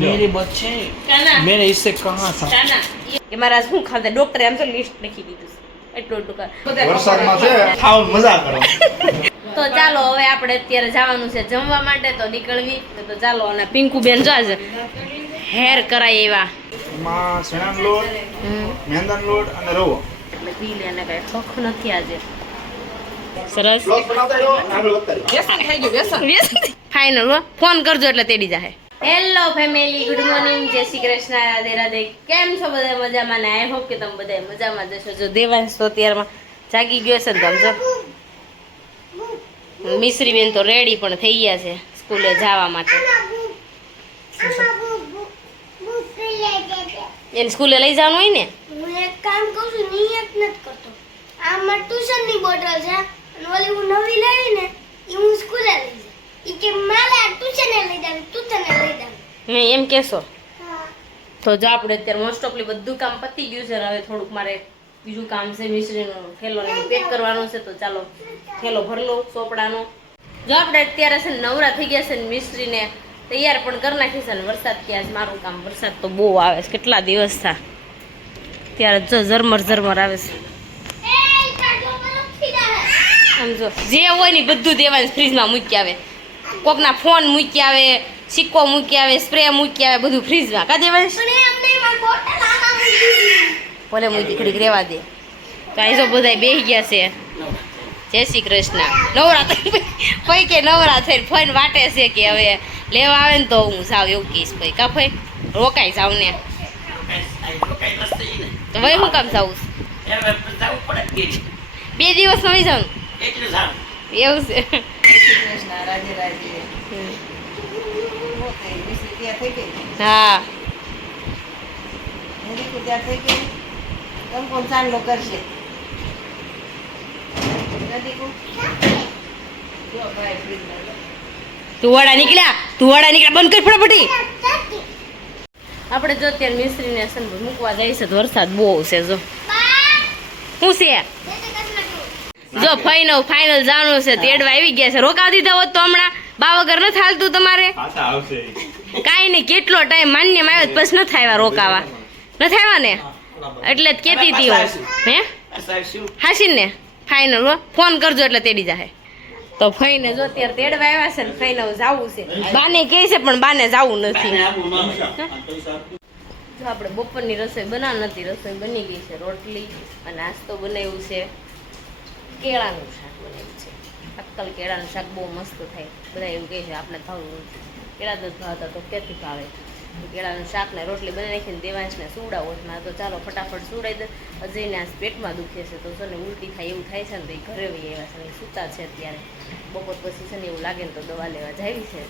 मेरे बच्चे मैंने इससे कहा था કે મારા શું ખાતા ડોક્ટરે આમ તો લિસ્ટ લખી દીધું છે એટલું એટલું વરસાદમાં છે ખાવ મજા કરો. તો ચાલો હવે આપણે અત્યારે જવાનું છે જમવા માટે તો નીકળવી તો ચાલો અને પિંકુ બેન જો આજે હેર કરાય એવા એમાં ચણાનો લોટ, મેંદાનો લોટ અને રવો. એટલે પી લે ને કઈ હક નથી આજે સરસ લોટ બનાવતા રહ્યો, આગળ વધતા રહ્યો. ફાઇનલ ફોન કરજો એટલે તેડી જાહે. હેલો ફેમિલી, ગુડ મોર્નિંગ, જય શ્રી કૃષ્ણ, રાધે રાધે. કેમ છો બધા? મજામાં ને? આઈ હોપ કે તમે બધા મજામાં જશો. જો દેવાંશ તો અત્યારમાં જાગી ગયો છે ને તમે જો મિશ્રી બેન તો રેડી પણ થઈ ગયા છે સ્કૂલે જવા માટે. એને સ્કૂલે લઈ જવાનું હોય ને. હું એક કામ કરું છું, નિયત નથી કરતો. આ મારી ટ્યુશનની બોટલ છે અને ઓલી હું નવી લાવી ને એ હું સ્કૂલે લઈ જાઉં. ઈ કે મારે આ ટ્યુશને લઈ જાવ, તું તને લઈ જાવ. નહીં એમ કહેશો હા. તો જો આપણે અત્યારે મોસ્ટ ઓફલી બધું કામ પતી ગયું છે ને હવે થોડુંક મારે બીજું કામ છે મિશ્રીનો થેલો પેક કરવાનો છે તો ચાલો થેલો ભર લો ચોપડાનો. જો આપણે અત્યારે છે ને નવરા થઈ ગયા છે ને મિશ્રીને તૈયાર પણ કરી નાખી છે ને વરસાદ કે આજ મારું કામ વરસાદ તો બહુ આવે છે કેટલા દિવસ થા ત્યારે જો ઝરમર ઝરમર આવે છે. આમ જો જે હોય ને બધું દેવાનું ફ્રીજમાં મૂકી આવે. કોકના ફોન મૂકી આવે, સિક્કો મૂકી આવે, સ્પ્રે મૂકી આવે, બધું ફ્રીજમાં કા દેવાય. પણ એમને મારી બોટલ આમાં મૂકી દીધી. ભલે મૂકી ઘડીક રહેવા દે. તો અહીં જો બધા બેસી ગયા છે. જય શ્રી કૃષ્ણ. નવરા ભાઈ કે નવરા થઈને ફોન વાટે છે કે હવે લેવા આવે ને તો હું જાવ એવું કહીશ ભાઈ કા ભાઈ રોકાઈ જાવ ને તો ભાઈ હું કામ જાઉં બે દિવસમાં આવી જાઉં એવું છે. હા તુવાડા નીકળ્યા બંધ કરી ફટાફટી. આપણે જો અત્યારે મિસ્ત્રીને સનભર મૂકવા જાય છે તો વરસાદ બહુ છે. જો શું છે જો ફાઇનલ જવાનું છે તેડવા આવી ગયા છે. રોકાવી દીધા હોત તો હમણાં બા વગર નથી હાલતું તમારે. કાંઈ નહીં કેટલો ટાઈમ માન્યમાં આવ્યો પછી નથી આવ્યા રોકાવા નથી આવ્યા ને એટલે જ કહેતી હતી હું હે હાસીન ને ફાઇનલ ફોન કરજો એટલે તેડી જાહે. તો ફઈને જો અત્યારે તેડવા આવ્યા છે ને ફઈને જવું છે. બાને કહે છે પણ બાને જવું નથી. જો આપણે બપોરની રસોઈ બનાવ નથી, રસોઈ બની ગઈ છે. રોટલી અને નાસ્તો બનાવ્યું છે. કેળાનું શાક બનાવ્યું છે. અક્કલ કેળાનું શાક બહુ મસ્ત થાય. બધા એવું કહે છે આપણે ભાવવું નથી. કેળા દૂધ ભાવતા તો ક્યાંથી ભાવે. કેળાનું શાક ને રોટલી બનાવી નાખીને દેવાંશને સુવડાવો છે. તો ચાલો ફટાફટ સુવડાવી દે. અજયને આજ પેટમાં દુખે છે તો છે ને ઉલટી થાય એવું થાય છે ને તો એ ઘરે વહી આવ્યા છે ને સૂતા છે અત્યારે. બપોર પછી છે ને એવું લાગે ને તો દવા લેવા જાવી છે.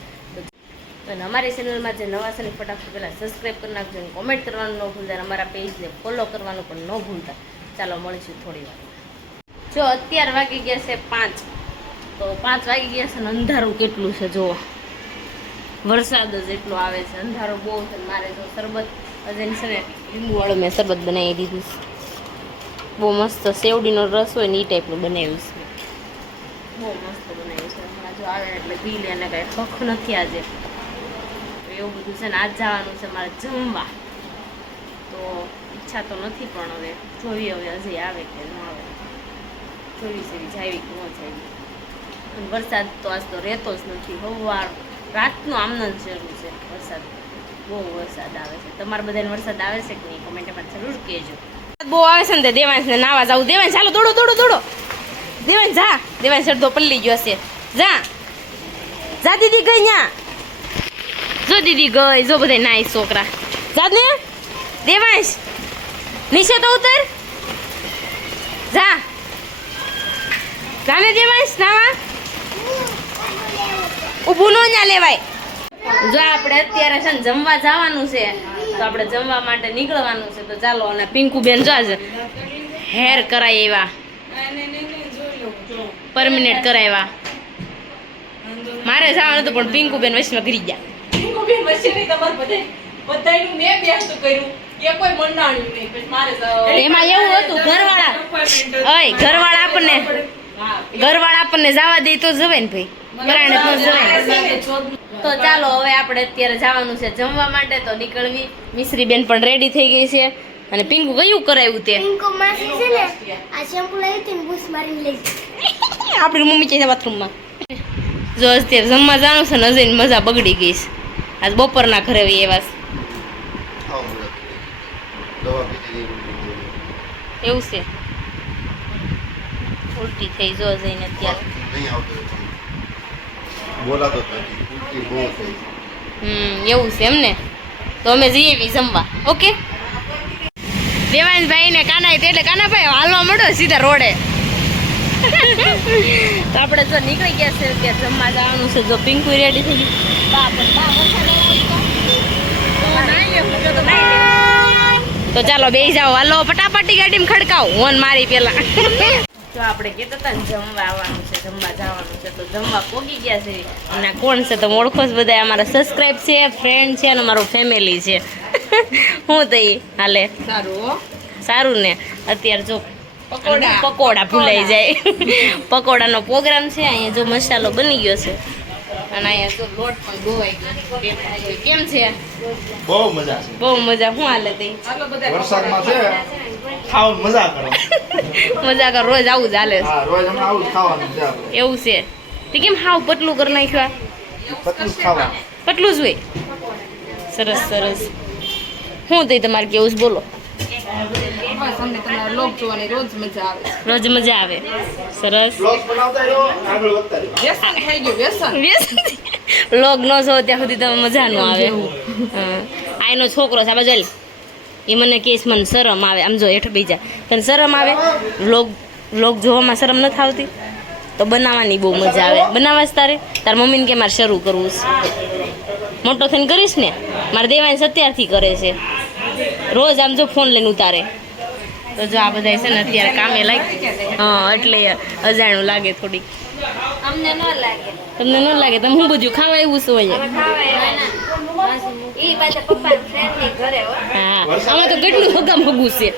અને અમારી ચેનલમાં જે નવા છે ને ફટાફટ પહેલાં સબસ્ક્રાઈબ કરી નાખજો અને કોમેન્ટ કરવાનું ન ભૂલતા. અમારા પેજને ફોલો કરવાનું પણ ન ભૂલતા. ચાલો મળીશું થોડી વાર. જો અત્યારે વાગી ગયા છે 5 તો 5 વાગી ગયા છે ને અંધારું કેટલું છે જુઓ. વરસાદ જ એટલો આવે છે, અંધારો બહુ છે. મારે જો શરબત અજય છે ને લીંબુવાળું મેં શરબત બનાવી દીધું છે. બહુ મસ્ત શેવડીનો રસ હોય ને એ ટાઈપનું બનાવ્યું છે. બહુ મસ્ત બનાવ્યું છે. હમણાં જો આવે એટલે પી લે ને કાંઈ હક નથી આજે. એવું બધું છે ને આજ જવાનું છે મારે જમવા. તો ઈચ્છા તો નથી પણ હવે જોઈએ હવે અજય આવે કે ન આવે. જોવી છે જાવી કે ન જાવી. અને વરસાદ તો આજ તો રહેતો જ નથી. સવાર રાતનો આમનો જરૂર છે. વરસાદ બહુ વરસાદ આવે છે. તમારે બધાને વરસાદ આવે છે કે નહીં કોમેન્ટમાં જરૂર કહેજો. બહુ આવે છે ને તે દેવાંશને નાવા જવું. દેવાંશ ચાલો દોડો દેવાંશ જા. દેવાંશ અડધો પલ્લી ગયો છે. જા દીદી ગઈ ન્યા. જો દીદી ગઈ. જો બધા નાઈ છોકરા જા ને. દેવાંશ નીચે તો ઉતર જા ને દેવાંશ નાવા. ઊભું ન ન્યા લેવાય. જો આપણે અત્યારે છે ને જમવા જવાનું છે તો આપણે જમવા માટે નીકળવાનું છે. તો ચાલો અને પિંકુ બેન જો આજે હેર કરાય એવા પરમિનેન્ટ કરાવ્યા. મારે જવાનું હતું પણ પિંકુ બેન વચમાં કરી ગયા. એમાં એવું હતું ઘરવાળા આપણને જવા દે તો જવાય ને ભાઈ. પરાણે તો જવાય. તો ચાલો હવે આપણે અત્યારે જવાનું છે જમવા માટે, તો નીકળવી. મિશ્રી બેન પણ રેડી થઈ ગઈ છે. અને પિંકુ કયું કરાવ્યું તે? પિંકો માસી છે ને આ શેમ્પુ લઈ હતી ને બુશ મારીને લઈ આપણી મમ્મી છે બાથરૂમમાં. જો અત્યારે જમવા જવાનું છે ને અજયને મજા બગડી ગઈ છે. આજ બપોરના ઘરે એવા એવું છે. ઉલટી થઈ જો અજયને અત્યારે. એવું છે એમ ને. તો અમે જઈએ જમવા. ઓકે દેવાંશભાઈ ને કાનાઈ એટલે કાનાભાઈ હાલવા મળો સીધા રોડે. તો આપણે જો નીકળી ગયા છે કે જમવા જવાનું છે. જો પિંકુ રેડી થઈ ગઈ. તો ચાલો બેસી જાઓ. હાલો ફટાફટી ગાડીમાં ખડકાવ હોન મારી પેલા. જો આપણે કહેતા હતા ને જમવા આવવાનું છે, જમવા જવાનું છે, તો જમવા પોગી ગયા છે. અને કોણ છે તો ઓળખો જ બધા. અમારા સબસ્ક્રાઇબ છે, ફ્રેન્ડ છે અને અમારું ફેમિલી છે. હું થઈ હાલે સારું ને. અત્યારે જો પકોડા ભૂલાઈ જાય. પકોડાનો પ્રોગ્રામ છે. અહીંયા જો મસાલો બની ગયો છે અને અહીંયા જો લોટ પણ ધોવાઈ ગયો. કેમ છે? બહુ મજા છે. બહુ મજા. શું હાલે તઈ? વરસાદમાં છે ખાવાની મજા કરો. મજા કર. રોજ આવું જ હાલે. હા, રોજ હમણાં આવું જ ખાવાનું છે. એવું છે. તે કેમ હાવ પતલું કરી નાખ્યું? પતલું જ ખાવાનું. પતલું જ હોય. સરસ સરસ. શું થઈ તમારે કેવું છે બોલો? રોજ મજા આવે. સરસ. લોગ ન જો ત્યાં સુધી તમે મજા ન આવે. આનો છોકરો છે બાજુ એ મને કે મને શરમ આવે. આમ જો હેઠ બીજા તને શરમ આવે? લોગ જોવામાં શરમ નથી આવતી? તો બનાવવાની બહુ મજા આવે. બનાવવા જ તાર મમ્મીને કે મારે શરૂ કરવું છે. મોટો થઈને કરીશ ને. મારે દેવાંશ અત્યારથી કરે છે. રોજ આમ જો ફોન લઈને ઉતારે. તો જો આ બધા છે ને અત્યારે કામે લાગી. હા એટલે અજાણું લાગે થોડીક. અમને ન લાગે. તમને ન લાગે? તમે હું બધું ખાવા એવું શું હોય? ઈ પાછા પપ્પા ફ્રેન્ડ ની ઘરે હો. હા આમાં તો કેટલું હગામ હગું છે.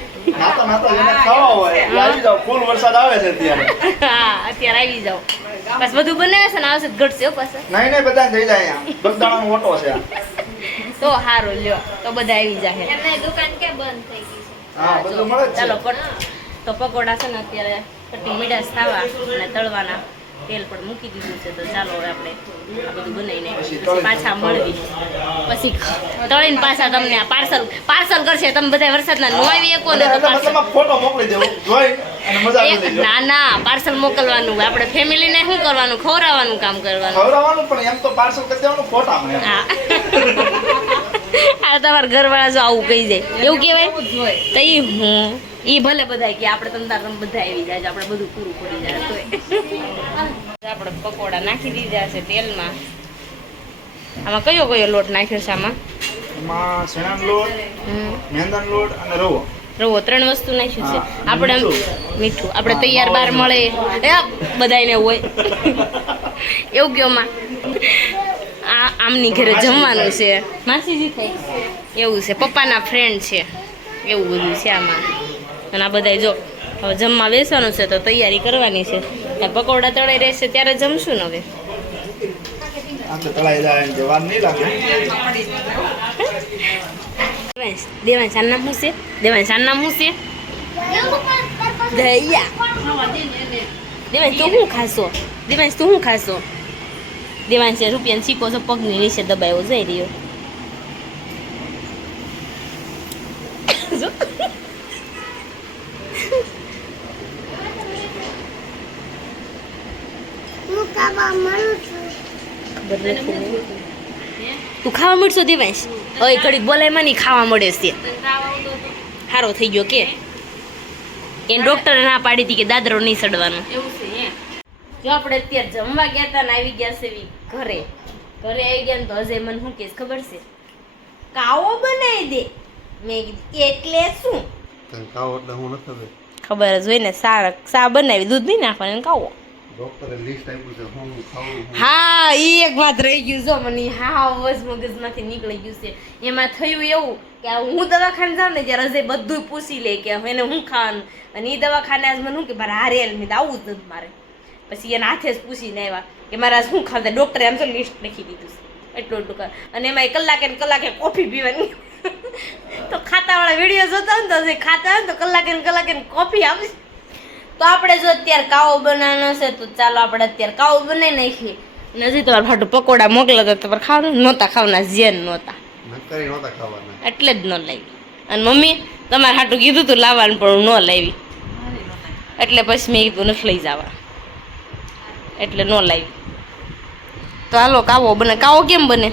નાતા જેને ખાવા હોય આવી જાવ. ફૂલ વરસાદ આવે છે અત્યારે. હા અત્યારે આવી જાઓ. બસ બધું બનાવે છે ને આવશે ઘટશે પાછા. નહીં બધા થઈ જાય. અહીંયા બગદાણાનો ઓટો છે. તો સારું લ્યો. તો બધા આવી જાય. એમની દુકાન કે બંધ થઈ ગઈ છે. હા બધું મળે જ છે. ચાલો તો પકોડા છે ને અત્યારે કટી મીઠાશ ખાવા અને તળવાના તેલ પણ મૂકી દીધું છે. તો ચાલો હવે આપણે આ બધું બનાવીને પછી પાછા મળવી. પછી તળીને પાછા તમને આ પાર્સલ કરશે. તમે બધા વરસાદના નો આવી શકો ને તો પાર્સલ ફોટો મોકલી દેવો જોઈ અને મજા આવી લેજો. ના પાર્સલ મોકલવાનું. આપણે ફેમિલીને શું કરવાનું? ખવડાવવાનું કામ કરવાનું. ખવડાવવાનું પણ એમ તો પાર્સલ કરી દેવાનું ફોટામાં. હા આ તમારા ઘરવાળા જો આવું કહી જાય એવું કહેવાય તો ઈ ભલે બધા કે આપણે તમે બધા આવી જાય. આપણે બધું પૂરું પડી જાય. તો આપણે પકોડા નાખી દીધા છે તેલમાં. આમાં કયો લોટ નાખ્યો છે? આમાં શેણાનો લોટ, મેંદાનો લોટ અને રવો. રવો 3 વસ્તુ નાખ્યું છે. આપણે મીઠું આપણે તૈયાર બહાર મળે બધાને હોય એવું કયોમાં. આમની ઘરે જમવાનું છે. માસીજી થઈ એવું છે. પપ્પાના ફ્રેન્ડ છે એવું બધું છે આમાં. અને આ બધા જો હવે જમવા બેસવાનું છે તો તૈયારી કરવાની છે. પકોડા તળાઈ રહેશે ત્યારે જમશું ને. હવે દેવાંશ આનું નામ શું છે? દેવાંશ આનું નામ શું છે? દયા. દેવાંશ તું શું ખાશો? દેવાંશ તું શું ખાશો? દેવાંશે રૂપિયાનો સિક્કો છે પગની નીચે દબાવ્યો જઈ રહ્યો. તું ખાવા મળશો દેવાંશ? હવે ઘડીક બોલાય માં નહીં ખાવા મળે છે. સારો થઈ ગયો કે એને ડોક્ટરે ના પાડી હતી કે દાદરો નહીં સડવાનો. જો આપણે અત્યારે જમવા ગયા હતા ને આવી ગયા છે ઘરે આવી ગયા ને તો અજય મને શું કે ખબર છે? કાવો બનાવી દે. મેં કીધું એટલે શું? ખબર જ હોય ને. સા બનાવી દૂધ નહીં નાખવાનું કાવો. હા ઈ એક વાત રહી ગયું. જો મને હા મગજમાંથી નીકળી ગયું છે. એમાં થયું એવું કે હું દવાખાને જાઉં ને ત્યારે અજય બધું પૂછી લે કે એને શું ખાવાનું. અને એ દવાખાને આજ મને શું કે મારે હારેલ મેં આવું જ નથી મારે. પછી એના હાથે જ પૂછીને આવ્યા કે મારે શું ખાતા. ડોક્ટરે આમ તો લિસ્ટ લખી દીધું છે. એટલું એટલું કરે અને એમાં કલાકે ને કલાકે કોફી પીવાની તો ખાતાવાળા વિડીયો જોતા હોય ને તો ખાતા હોય ને તો કલાકે ને કોફી આપે તો આપણે જો અત્યારે કાવો બનાવવાનો છે તો ચાલો આપણે અત્યારે કાવો બનાવી નાખીએ નજી તમારે ફાટું પકોડા મોકલા તો તમારે ખાવાનું નહોતા ખાવાના જેન નહોતા એટલે જ ન લાવી અને મમ્મી તમારે હાટું કીધું તું લાવવાનું પણ ન લાવી એટલે પછી મેં કીધું નથી લઈ જવા એટલે ન લાવી તો હાલો કાવો બને કાવો કેમ બને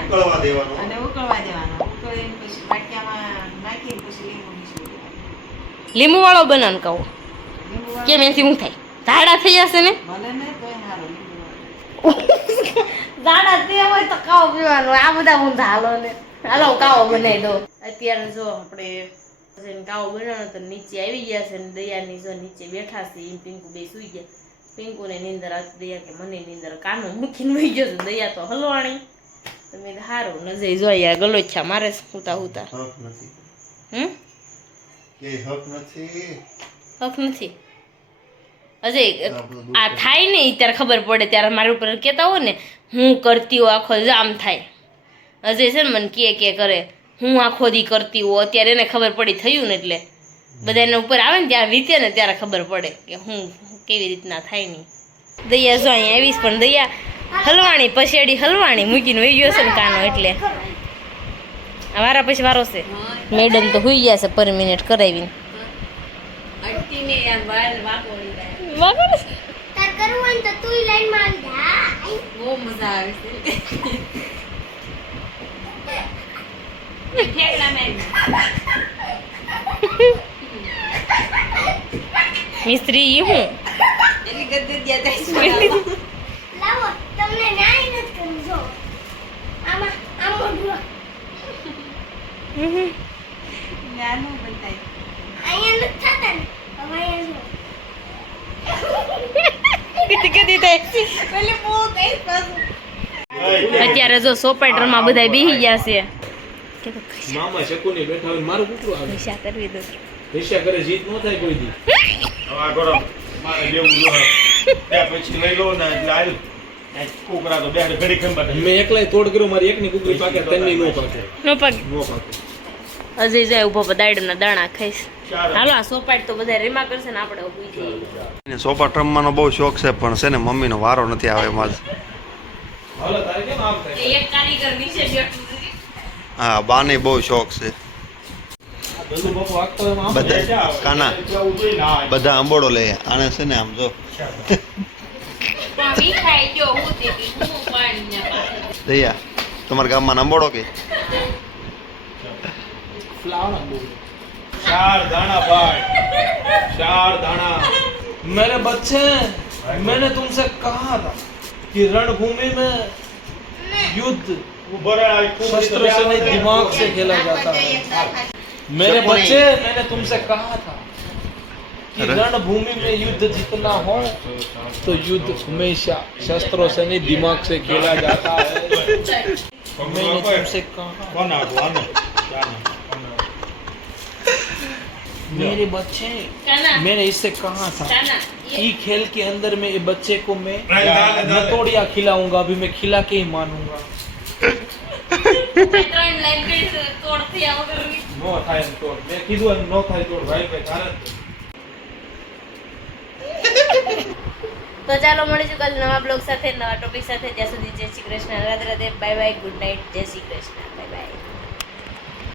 ઉકળવા દેવાનો અને ઉકળવા દેવાનો ઉકળીને પછી વાટકામાં નાખીને પછી લીંબુ વાળો બનાવવાનો કાવો કેમ એથી શું થાય ઝાડા થઈ જશે ને ભલે ને તોય સારું ઝાડા તે હોય તો કાવો પીવાનો આ બધા ઊંધા હાલો ને હાલો કાવો બનાવી દો અત્યારે જો આપણે કાવો બનાવવાનો તો નીચે આવી ગયા છે ને દયાની જો નીચે બેઠા છે એમ પિંકુ બે સુઈ ગયા પિંકુને નીંદર આવતી દયા કે મને નીંદર કાનો મૂકીને વહી ગયો છે દયા તો હલવાણી તમે હારું નજર જોઈ ગલોચ્છા મારે હુતા હુતા હક નથી કે હક નથી હક નથી અજય આ થાય ને ત્યારે ખબર પડે ત્યારે મારા ઉપર કહેતા હોય ને હું કરતી હોઉં આખો જામ થાય અજય છે ને મને કે કરે હું આખો દી કરતી હોઉં અત્યારે એને ખબર પડી થયું ને એટલે બધા એના ઉપર આવે ને ત્યારે વીતે ને ત્યારે ખબર પડે કે હું કેવી રીતના થાય નહીં દયા જો અહીંયા આવીશ પણ દયા હલવાણી પછેડી હલવાણી મૂકીને વહી ગયો છે ને કાનો એટલે વારા પછી વારો છે મેડમ તો હોઈ ગયા છે પર મિનિટ કરાવીને તાર કરવું હોય ને તો તુંય લાઈનમાં આવી જા બહુ મજા આવે મિસ્ત્રી ઈ હું એની ગદ્દી ત્યાં થાય લાવો તમને ન્યાય નથી કરવું જો આમાં આમ મોઢું નાનું બતાય અહીંયા નથી થતા ને હવે અહીંયા અત્યારે જો સોપાઈટરમાં બધા બેસી ગયા છે મામા શકુની બેઠા હોય મારું કૂતરું આવે પૈસા કરવી દો રિક્ષા કરે જીત ન થાય કોઈ દી આ ગોરો મારે લેવું જો ત્યાં પછી લઈ લો ને એટલે આલ કુકરા તો બેઠે ઘડી ખંભાત મેં એકલાય તોડ કર્યો મારી એકની કુકરી પાકે તેની નો પાકે નો પગ નો પાકે અજય જાય ઉભો દાડમના દાણા ખાઈશ હાલો આ સોપાઈટ તો બધા રીમા કરશે ને આપણે ઊભી જઈએ સોપાટ રમવાનો બહુ શોખ છે પણ છે ને મમ્મીનો વારો નથી આવે મારે હાલો તારે કેમ આમ થાય એક કારીગર નીચે બેઠું છે હા બાને બહુ શોખ છે બધું બાપુ આખો એમ આમ બધા કાના બધા આંબોડો લે આને છે ને આમ જો પણ વી ખાઈ ગયો હું દેતી હું પાણી ના દયા તમારા ગામમાં આંબોડો કે ફ્લાવર બોલ चार दाना भाई चार दाना मेरे बच्चे मैंने तुमसे कहा था कि रणभूमि में युद्ध शस्त्र से नहीं दिमाग से खेला जाता है मेरे बच्चे मैंने तुमसे कहा था कि रणभूमि में युद्ध जीतना हो तो युद्ध हमेशा शस्त्रों से नहीं दिमाग से खेला जाता है मैंने तुमसे कहा मेरे बच्चे मैंने इससे कहा था कि खेल के अंदर में ये बच्चे को मैं नतोड़िया खिलाऊंगा अभी मैं खिला के ही मानूंगा नो થાય તોડ મેં કીધું નો થાય તોડ ભાઈ ભાઈ તારે તો ચાલો મળીશું કાલે નવા બ્લોગ સાથે નવા ટોપિક સાથે ત્યાં સુધી જય Shri Krishna Radhe Radhe bye bye good night જય શ્રી કૃષ્ણ બાય બાય